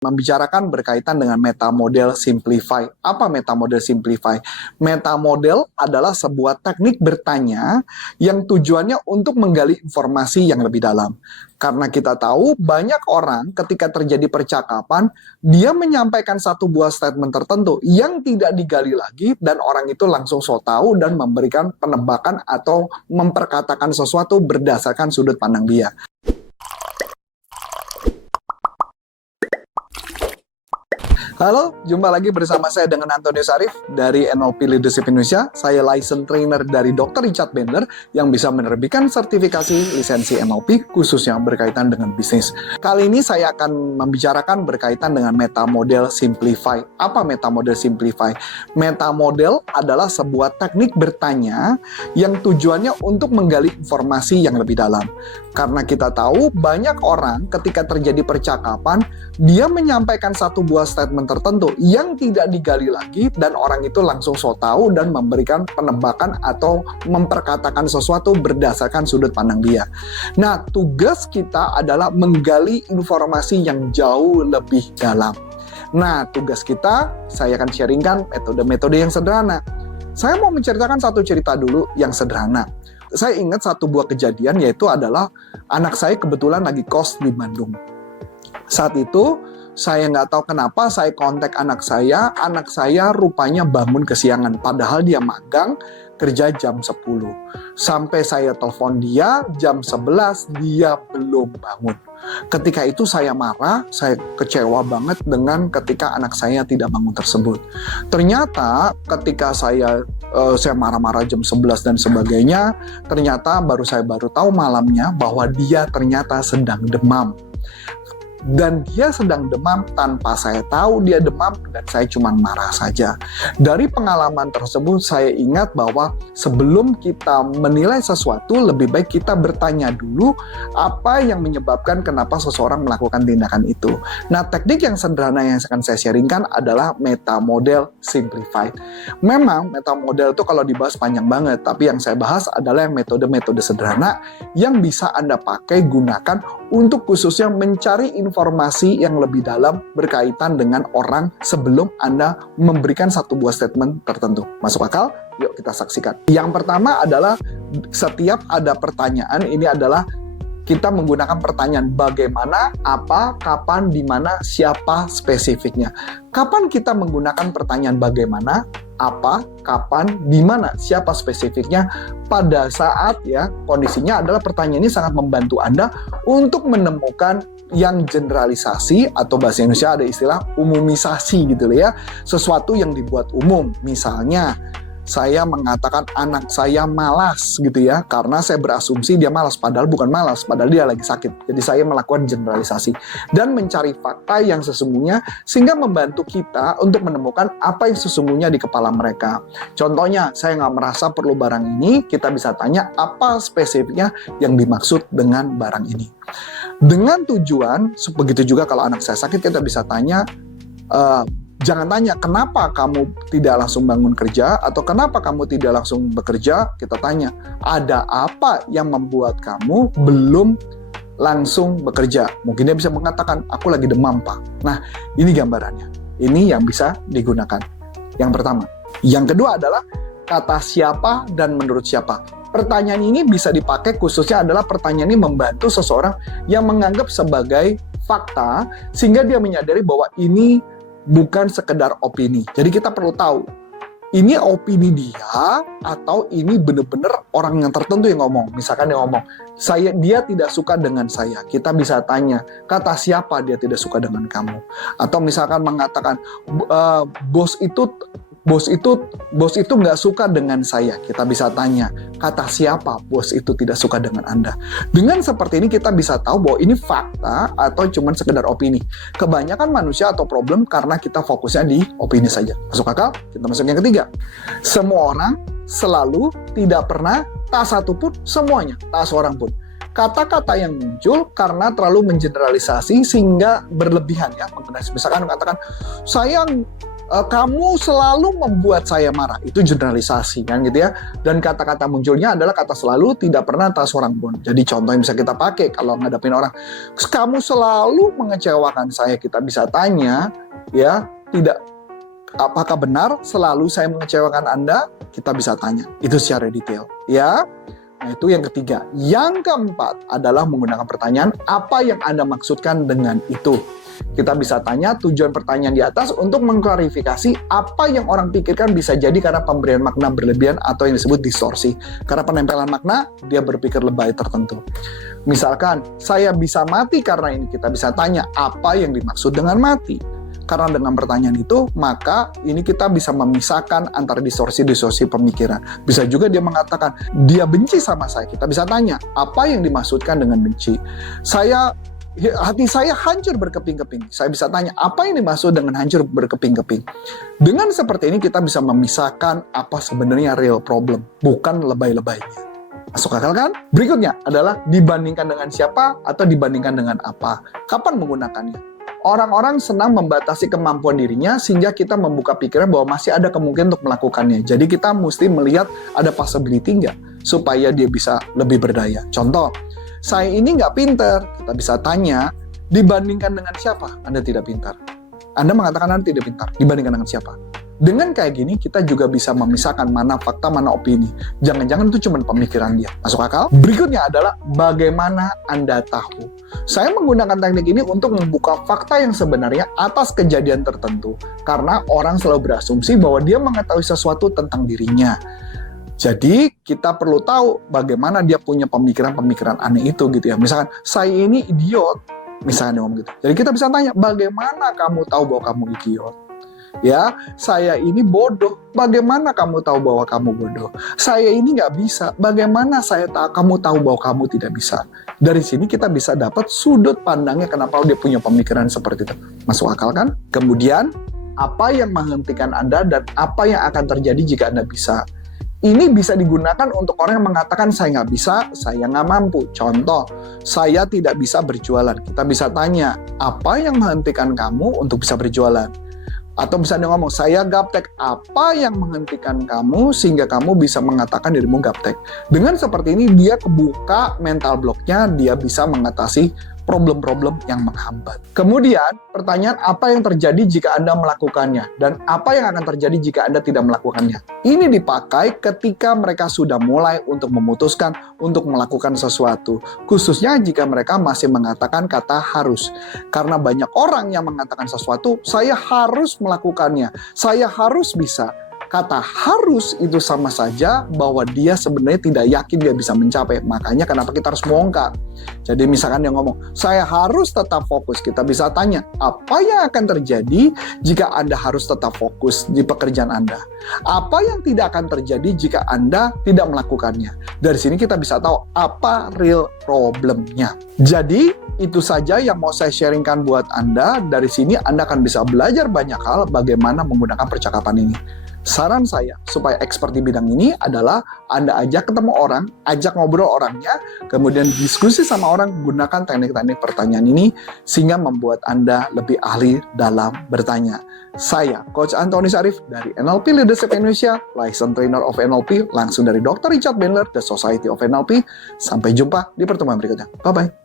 Membicarakan berkaitan dengan meta model simplify. Apa meta model simplify? Meta model adalah sebuah teknik bertanya yang tujuannya untuk menggali informasi yang lebih dalam. Karena kita tahu banyak orang ketika terjadi percakapan, dia menyampaikan satu buah statement tertentu yang tidak digali lagi dan orang itu langsung so tahu dan memberikan penebakan atau memperkatakan sesuatu berdasarkan sudut pandang dia. Halo, jumpa lagi bersama saya dengan Antonius Arif dari NLP Leadership Indonesia. Saya license trainer dari Dr. Richard Bandler yang bisa menerbitkan sertifikasi lisensi NLP khususnya berkaitan dengan bisnis. Kali ini saya akan membicarakan berkaitan dengan meta model simplify. Apa meta model simplify? Meta model adalah sebuah teknik bertanya yang tujuannya untuk menggali informasi yang lebih dalam. Karena kita tahu banyak orang ketika terjadi percakapan, dia menyampaikan satu buah statement tertentu yang tidak digali lagi dan orang itu langsung so tahu dan memberikan penebakan atau memperkatakan sesuatu berdasarkan sudut pandang dia. Nah, tugas kita adalah menggali informasi yang jauh lebih dalam. Nah, tugas kita, saya akan sharingkan metode-metode yang sederhana. Saya mau menceritakan satu cerita dulu yang sederhana. Saya ingat satu buah kejadian, yaitu adalah anak saya kebetulan lagi kos di Bandung. Saat itu, saya nggak tahu kenapa saya kontak anak saya rupanya bangun kesiangan. Padahal dia magang, kerja jam 10. Sampai saya telepon dia, jam 11, dia belum bangun. Ketika itu saya marah, saya kecewa banget dengan ketika anak saya tidak bangun tersebut. Ternyata ketika saya marah-marah jam 11 dan sebagainya, ternyata saya baru tahu malamnya bahwa dia ternyata sedang demam. Dan dia sedang demam tanpa saya tahu dia demam dan saya cuma marah saja. Dari pengalaman tersebut saya ingat bahwa sebelum kita menilai sesuatu lebih baik kita bertanya dulu apa yang menyebabkan kenapa seseorang melakukan tindakan itu. Nah, teknik yang sederhana yang akan saya sharingkan adalah meta model simplified. Memang meta model itu kalau dibahas panjang banget, tapi yang saya bahas adalah metode-metode sederhana yang bisa Anda pakai gunakan untuk khususnya mencari informasi yang lebih dalam berkaitan dengan orang sebelum Anda memberikan satu buah statement tertentu. Masuk akal? Yuk kita saksikan. Yang pertama adalah setiap ada pertanyaan, ini adalah kita menggunakan pertanyaan bagaimana, apa, kapan, di mana, siapa spesifiknya. Kapan kita menggunakan pertanyaan bagaimana, apa, kapan, di mana, siapa spesifiknya? Pada saat kondisinya adalah pertanyaan ini sangat membantu Anda untuk menemukan yang generalisasi atau bahasa Indonesia ada istilah umumisasi gitu ya. Sesuatu yang dibuat umum. Misalnya, saya mengatakan anak saya malas gitu ya, karena saya berasumsi dia malas, padahal bukan malas, padahal dia lagi sakit. Jadi saya melakukan generalisasi dan mencari fakta yang sesungguhnya sehingga membantu kita untuk menemukan apa yang sesungguhnya di kepala mereka. Contohnya, saya nggak merasa perlu barang ini, kita bisa tanya apa spesifiknya yang dimaksud dengan barang ini. Dengan tujuan, begitu juga kalau anak saya sakit, kita bisa tanya, jangan tanya kenapa kamu tidak langsung bangun kerja atau kenapa kamu tidak langsung bekerja. Kita tanya, ada apa yang membuat kamu belum langsung bekerja? Mungkin dia bisa mengatakan, aku lagi demam, Pak. Nah, ini gambarannya. Ini yang bisa digunakan. Yang pertama. Yang kedua adalah kata siapa dan menurut siapa. Pertanyaan ini bisa dipakai khususnya adalah pertanyaan ini membantu seseorang yang menganggap sebagai fakta sehingga dia menyadari bahwa ini bukan sekedar opini. Jadi kita perlu tahu, ini opini dia atau ini benar-benar orang yang tertentu yang ngomong. Misalkan dia ngomong, dia tidak suka dengan saya. Kita bisa tanya, kata siapa dia tidak suka dengan kamu? Atau misalkan mengatakan, bos itu nggak suka dengan saya. Kita bisa tanya, kata siapa bos itu tidak suka dengan Anda? Dengan seperti ini kita bisa tahu bahwa ini fakta atau cuma sekedar opini. Kebanyakan manusia atau problem karena kita fokusnya di opini saja. Masuk akal? Kita masuk yang ketiga. Semua orang selalu tidak pernah, tak satu pun, semuanya, tak seorang pun. Kata-kata yang muncul karena terlalu mengeneralisasi sehingga berlebihan ya. Misalkan mengatakan, saya kamu selalu membuat saya marah. Itu generalisasi kan gitu ya. Dan kata-kata munculnya adalah kata selalu, tidak pernah, tak seorang pun. Jadi contoh yang bisa kita pakai kalau ngadapin orang, kamu selalu mengecewakan saya. Kita bisa tanya, ya, tidak, apakah benar selalu saya mengecewakan Anda? Kita bisa tanya. Itu secara detail, ya. Nah, itu yang ketiga. Yang keempat adalah menggunakan pertanyaan, apa yang Anda maksudkan dengan itu? Kita bisa tanya tujuan pertanyaan di atas untuk mengklarifikasi apa yang orang pikirkan bisa jadi karena pemberian makna berlebihan atau yang disebut distorsi. Karena penempelan makna, dia berpikir lebay tertentu. Misalkan, saya bisa mati karena ini. Kita bisa tanya, apa yang dimaksud dengan mati? Karena dengan pertanyaan itu, maka ini kita bisa memisahkan antara distorsi-distorsi pemikiran. Bisa juga dia mengatakan, dia benci sama saya. Kita bisa tanya, apa yang dimaksudkan dengan benci? Hati saya hancur berkeping-keping. Saya bisa tanya, apa yang dimaksud dengan hancur berkeping-keping? Dengan seperti ini, kita bisa memisahkan apa sebenarnya real problem, bukan lebay-lebaynya. Masuk akal kan? Berikutnya adalah dibandingkan dengan siapa atau dibandingkan dengan apa. Kapan menggunakannya? Orang-orang senang membatasi kemampuan dirinya sehingga kita membuka pikiran bahwa masih ada kemungkinan untuk melakukannya. Jadi kita mesti melihat ada possibility nggak supaya dia bisa lebih berdaya. Contoh, saya ini nggak pintar. Kita bisa tanya, dibandingkan dengan siapa Anda tidak pintar? Anda mengatakan Anda tidak pintar, dibandingkan dengan siapa? Dengan kayak gini, kita juga bisa memisahkan mana fakta, mana opini. Jangan-jangan itu cuma pemikiran dia. Masuk akal? Berikutnya adalah bagaimana Anda tahu. Saya menggunakan teknik ini untuk membuka fakta yang sebenarnya atas kejadian tertentu. Karena orang selalu berasumsi bahwa dia mengetahui sesuatu tentang dirinya. Jadi, kita perlu tahu bagaimana dia punya pemikiran-pemikiran aneh itu gitu ya. Misalkan, saya ini idiot. Misalkan dia ngomong gitu. Jadi kita bisa tanya, bagaimana kamu tahu bahwa kamu idiot? Ya, saya ini bodoh. Bagaimana kamu tahu bahwa kamu bodoh? Saya ini nggak bisa. Bagaimana kamu tahu bahwa kamu tidak bisa? Dari sini kita bisa dapat sudut pandangnya kenapa dia punya pemikiran seperti itu. Masuk akal kan? Kemudian, apa yang menghentikan Anda dan apa yang akan terjadi jika Anda bisa? Ini bisa digunakan untuk orang yang mengatakan saya nggak bisa, saya nggak mampu. Contoh, saya tidak bisa berjualan. Kita bisa tanya, apa yang menghentikan kamu untuk bisa berjualan? Atau bisa dia ngomong, saya gaptek, apa yang menghentikan kamu sehingga kamu bisa mengatakan dirimu gaptek? Dengan seperti ini, dia kebuka mental blocknya, dia bisa mengatasi problem-problem yang menghambat. Kemudian, pertanyaan apa yang terjadi jika Anda melakukannya? Dan apa yang akan terjadi jika Anda tidak melakukannya? Ini dipakai ketika mereka sudah mulai untuk memutuskan untuk melakukan sesuatu. Khususnya jika mereka masih mengatakan kata harus. Karena banyak orang yang mengatakan sesuatu, saya harus melakukannya, saya harus bisa. Kata harus itu sama saja bahwa dia sebenarnya tidak yakin dia bisa mencapai. Makanya kenapa kita harus bongkar. Jadi misalkan dia ngomong, saya harus tetap fokus. Kita bisa tanya, apa yang akan terjadi jika Anda harus tetap fokus di pekerjaan Anda? Apa yang tidak akan terjadi jika Anda tidak melakukannya? Dari sini kita bisa tahu apa real problemnya. Jadi itu saja yang mau saya sharingkan buat Anda. Dari sini Anda akan bisa belajar banyak hal bagaimana menggunakan percakapan ini. Saran saya supaya expert di bidang ini adalah Anda ajak ketemu orang, ajak ngobrol orangnya, kemudian diskusi sama orang, gunakan teknik-teknik pertanyaan ini sehingga membuat Anda lebih ahli dalam bertanya. Saya, Coach Antoni Syarif dari NLP Leadership Indonesia, Licensed Trainer of NLP, langsung dari Dr. Richard Bandler, The Society of NLP. Sampai jumpa di pertemuan berikutnya. Bye-bye.